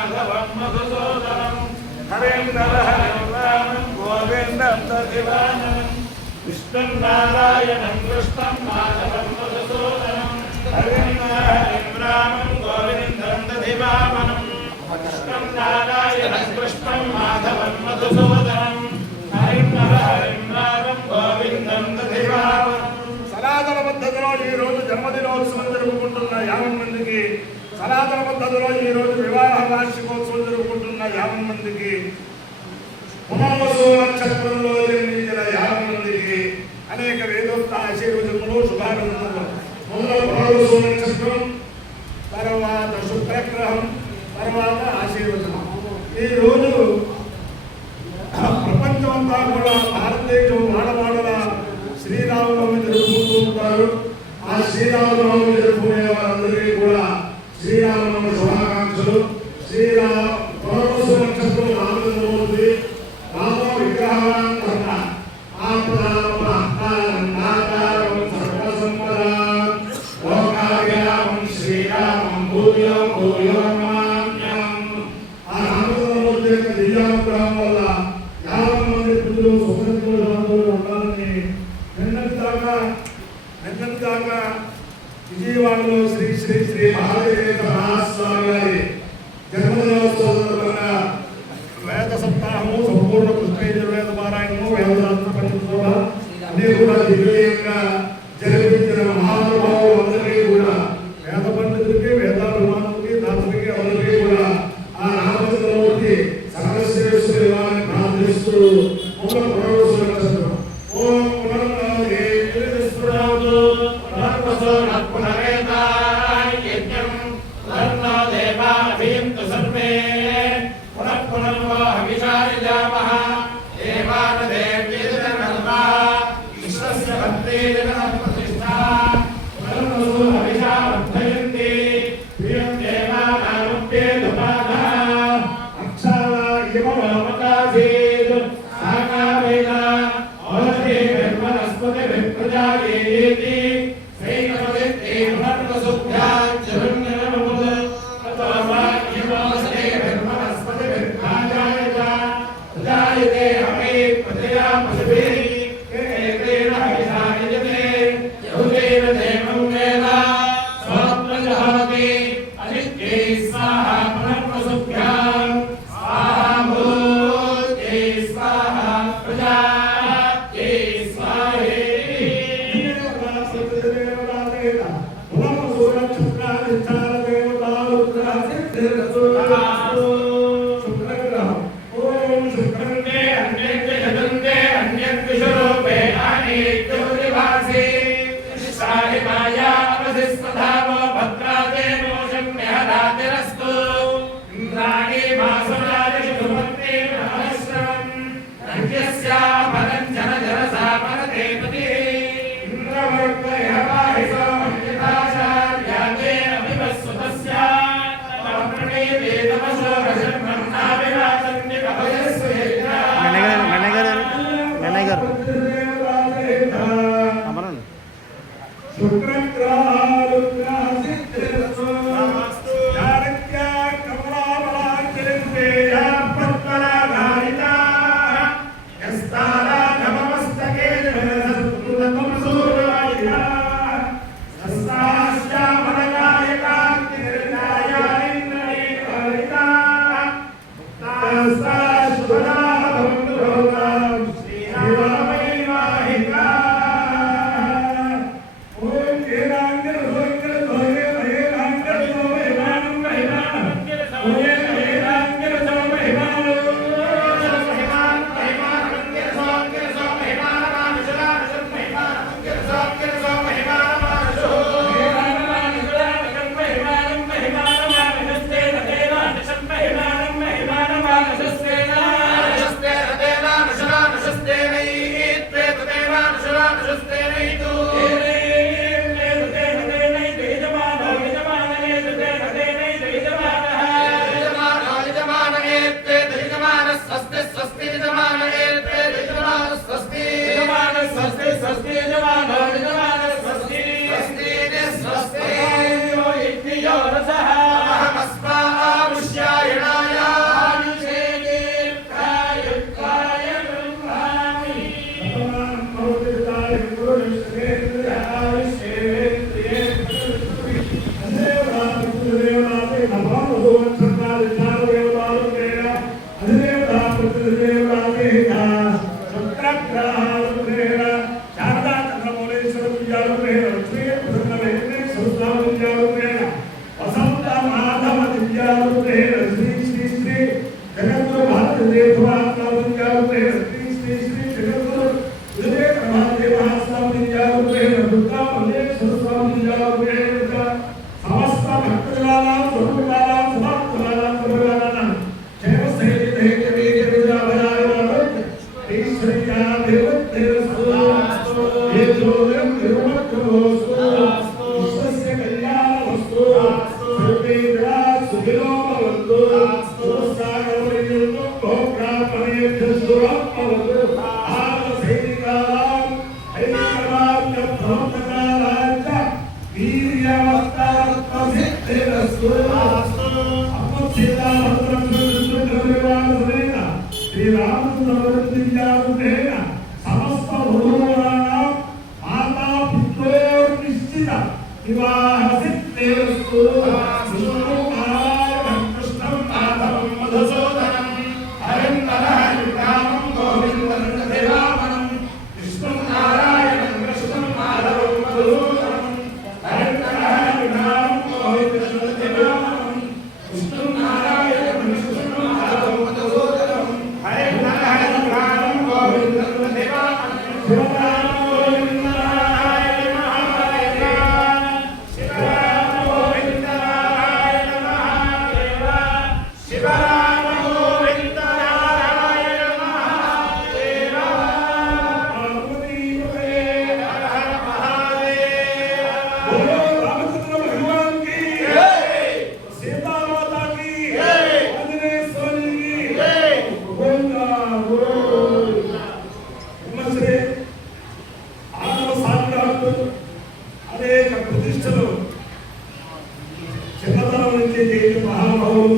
మాధవం మధుసూదనం హరేంద్ర హరిం రామం గోవిందం దదివానం విష్ణుం నారాయణం కృష్ణం మాధవం మధుసూదనం హరేంద్ర హరిం రామం గోవిందం దదివానం విష్ణుం నారాయణం కృష్ణం మాధవం మధుసూదనం హరేంద్ర హరిం రామం గోవిందం దదివానం. సనాతన పద్ధతిలో ఈ రోజు జన్మదినోత్సవం జరుపుకుంటున్న 50 మందికి, సనాతన పద్ధతిలో ఈ రోజు వివాహ వార్షికోత్సవం జరుపుకుంటున్న 50 మందికి, పునర్వసు నక్షత్రంలో జన్మించిన 50 మందికి అనేక వేదోక్త ఆశీర్వచనములు శుభాకాంక్షలు. మొదలు పునర్వసు నక్షత్రం, తర్వాత శుక్రగ్రహం, తర్వాత ఆశీర్వచనం. ఈ రోజు ప్రపంచమంతా కూడా భారతదేశం వాడవాడల శ్రీరామనవమి జరుపుకుంటూ ఉంటారు. ఆ శ్రీరామనవమి జరుపుకునే వారందరికీ కూడా శ్రీరామనవమి శుభాకాంక్షలు. పునర్వసు నక్షత్రం రామచంద్రమూర్తి రామ విగ్రహారం శ్రీరామం భూయో భూయో నమామ్యహం. ఆ రామచంద్రమూర్తి యొక్క దివ్యానుగ్రహం వల్ల 50 మంది పుత్రులు సుఖంతో ఉండాలని నిన్నటి దాకా విజయవాడలో శ్రీ శ్రీ శ్రీ మహాదేవేంద్ర మహాస్వామి గారి జన్మదినోత్సవంగా వేద సప్తాహము, సంపూర్ణ కృష్ణయజుర్వేద పారాయణము, వేదశాస్త్ర పండితులు కూడా అన్ని కూడా దివ్యంగా జరిపించిన మహానుభావులు అందరికీ కూడా, వేద పండితులకి, వేదాభిమానులకి, దాతలకి అందరికీ కూడా ఆ రామచంద్రమూర్తి సర్వశ్రేష్ఠులు ఇవ్వాలని ప్రార్థిస్తూ పునర్వసు నక్షత్రం. ఓం स्वस्ति చిన్నతనం నుంచి చేసిన మహానుభావులు